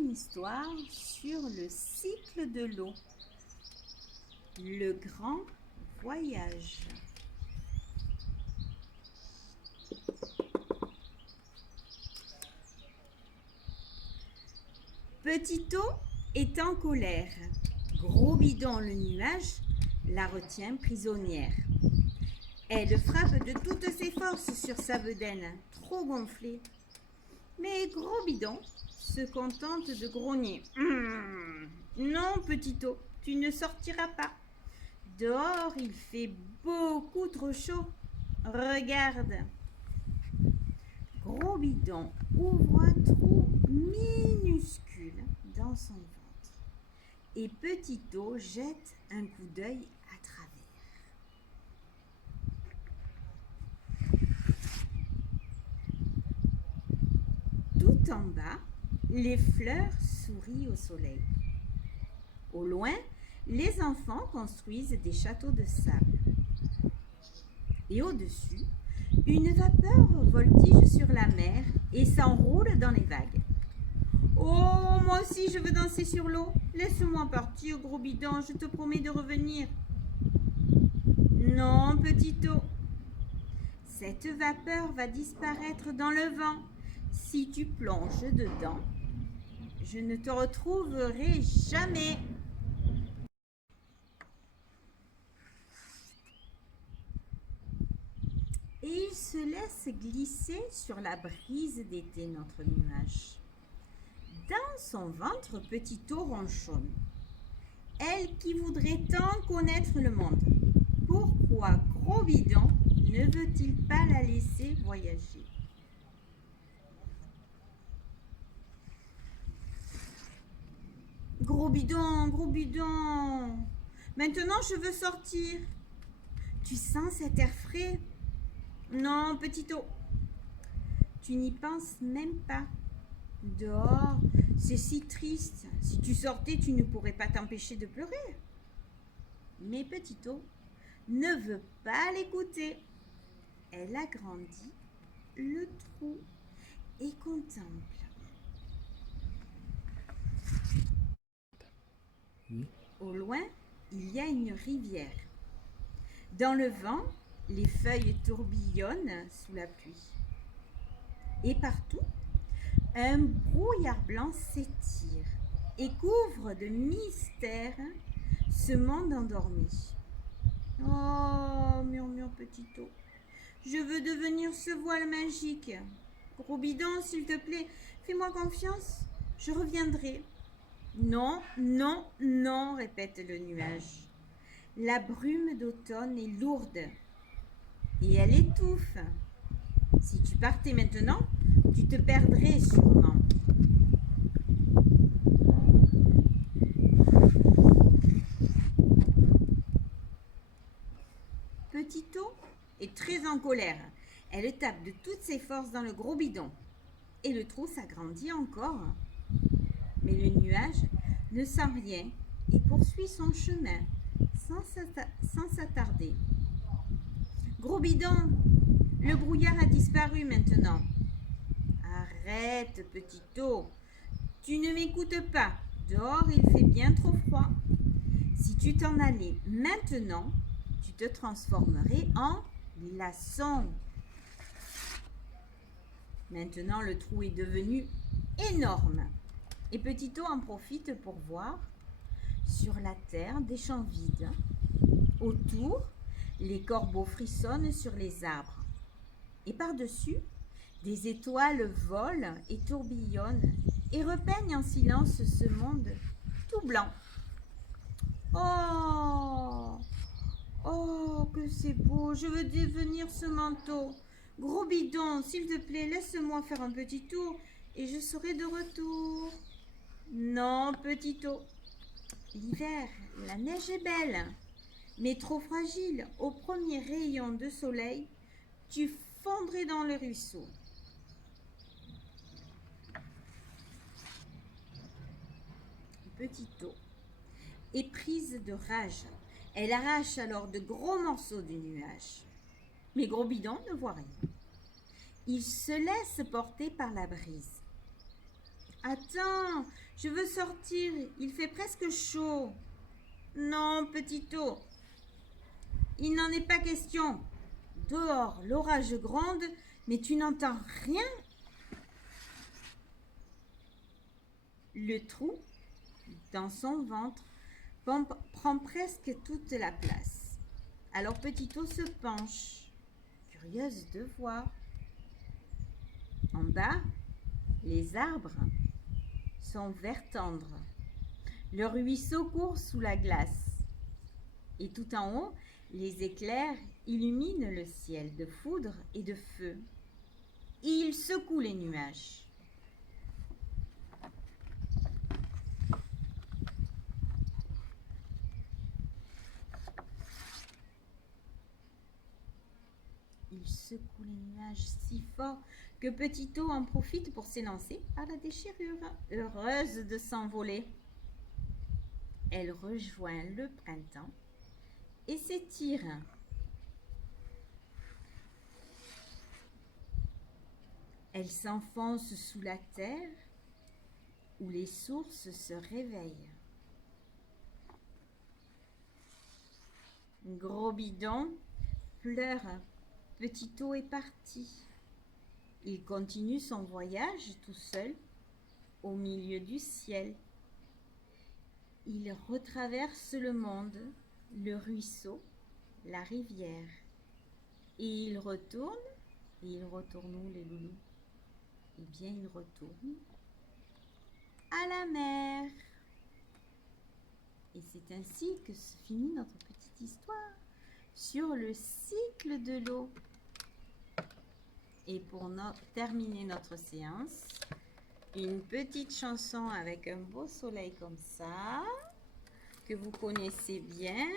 une histoire sur le cycle de l'eau. Le grand voyage. Petit eau est en colère. Gros bidon le nuage la retient prisonnière. Elle frappe de toutes ses forces sur sa bedaine, trop gonflée. Mais Gros bidon se contente de grogner. Non, petit eau, tu ne sortiras pas. Dehors, il fait beaucoup trop chaud. Regarde. Gros bidon ouvre un trou minuscule dans son ventre et Petit eau jette un coup d'œil à travers. Tout en bas, les fleurs sourient au soleil. Au loin, les enfants construisent des châteaux de sable. Et au-dessus, une vapeur voltige sur la mer et s'enroule dans les vagues. Oh, moi aussi je veux danser sur l'eau. Laisse-moi partir, Gros bidon, je te promets de revenir. Non, Petit eau. Cette vapeur va disparaître dans le vent. Si tu plonges dedans, je ne te retrouverai jamais. Et il se laisse glisser sur la brise d'été notre nuage. Dans son ventre, Petit eau ronchonne. Elle qui voudrait tant connaître le monde. Pourquoi Gros bidon ne veut-il pas la laisser voyager? Gros bidon, maintenant je veux sortir. Tu sens cet air frais? Non, Petit eau, tu n'y penses même pas. Dehors, c'est si triste. Si tu sortais, tu ne pourrais pas t'empêcher de pleurer. Mais Petit eau ne veut pas l'écouter. Elle agrandit le trou et contemple. Au loin, il y a une rivière. Dans le vent, les feuilles tourbillonnent sous la pluie. Et partout, un brouillard blanc s'étire et couvre de mystère ce monde endormi. Oh, murmure Petit eau, je veux devenir ce voile magique. Gros bidon, s'il te plaît, fais-moi confiance, je reviendrai. Non, non, non, répète le nuage. La brume d'automne est lourde et elle étouffe. Si tu partais maintenant, tu te perdrais sûrement. Petit eau est très en colère. Elle tape de toutes ses forces dans le gros bidon. Et le trou s'agrandit encore. Mais le nuage ne sent rien et poursuit son chemin sans s'attarder. Gros bidon, le brouillard a disparu maintenant. Arrête, Petit eau, tu ne m'écoutes pas. Dehors, il fait bien trop froid. Si tu t'en allais maintenant, tu te transformerais en glaçon. Maintenant, le trou est devenu énorme. Et Petit eau en profite pour voir sur la terre des champs vides. Autour, les corbeaux frissonnent sur les arbres. Et par-dessus, des étoiles volent et tourbillonnent et repeignent en silence ce monde tout blanc. Oh, oh, que c'est beau, je veux devenir ce manteau. Gros bidon, s'il te plaît, laisse-moi faire un petit tour et je serai de retour. Non, Petit eau. L'hiver, la neige est belle, mais trop fragile. Au premier rayon de soleil, tu fondrais dans le ruisseau. Petit eau est prise de rage. Elle arrache alors de gros morceaux du nuage. Mais Gros bidon ne voit rien. Il se laisse porter par la brise. Attends, je veux sortir, il fait presque chaud. Non, Petito, il n'en est pas question. Dehors, l'orage gronde, mais tu n'entends rien. Le trou dans son ventre prend presque toute la place. Alors Petito se penche, curieuse de voir. En bas, les arbres sont vert tendre. Le ruisseau court sous la glace. Et tout en haut, les éclairs illuminent le ciel de foudre et de feu. Et ils secouent les nuages. Il secoue les nuages si fort que Petito en profite pour s'élancer par la déchirure, heureuse de s'envoler. Elle rejoint le printemps et s'étire. Elle s'enfonce sous la terre où les sources se réveillent. Gros bidon pleure. Petito est parti. Il continue son voyage tout seul au milieu du ciel. Il retraverse le monde, le ruisseau, la rivière. Et il retourne où les loulous? Eh bien, il retourne à la mer. Et c'est ainsi que se finit notre petite histoire sur le cycle de l'eau. Et pour terminer notre séance, une petite chanson avec un beau soleil comme ça, que vous connaissez bien.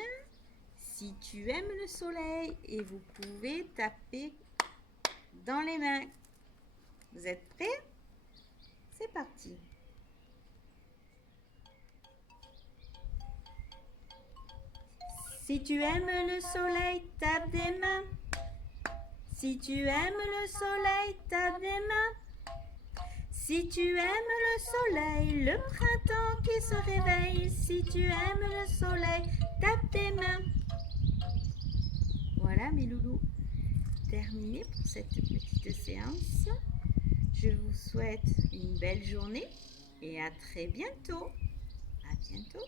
Si tu aimes le soleil, et vous pouvez taper dans les mains. Vous êtes prêts? C'est parti. Si tu aimes le soleil, tape des mains. Si tu aimes le soleil, tape des mains. Si tu aimes le soleil, le printemps qui se réveille. Si tu aimes le soleil, tape des mains. Voilà mes loulous, terminé pour cette petite séance. Je vous souhaite une belle journée et à très bientôt. À bientôt.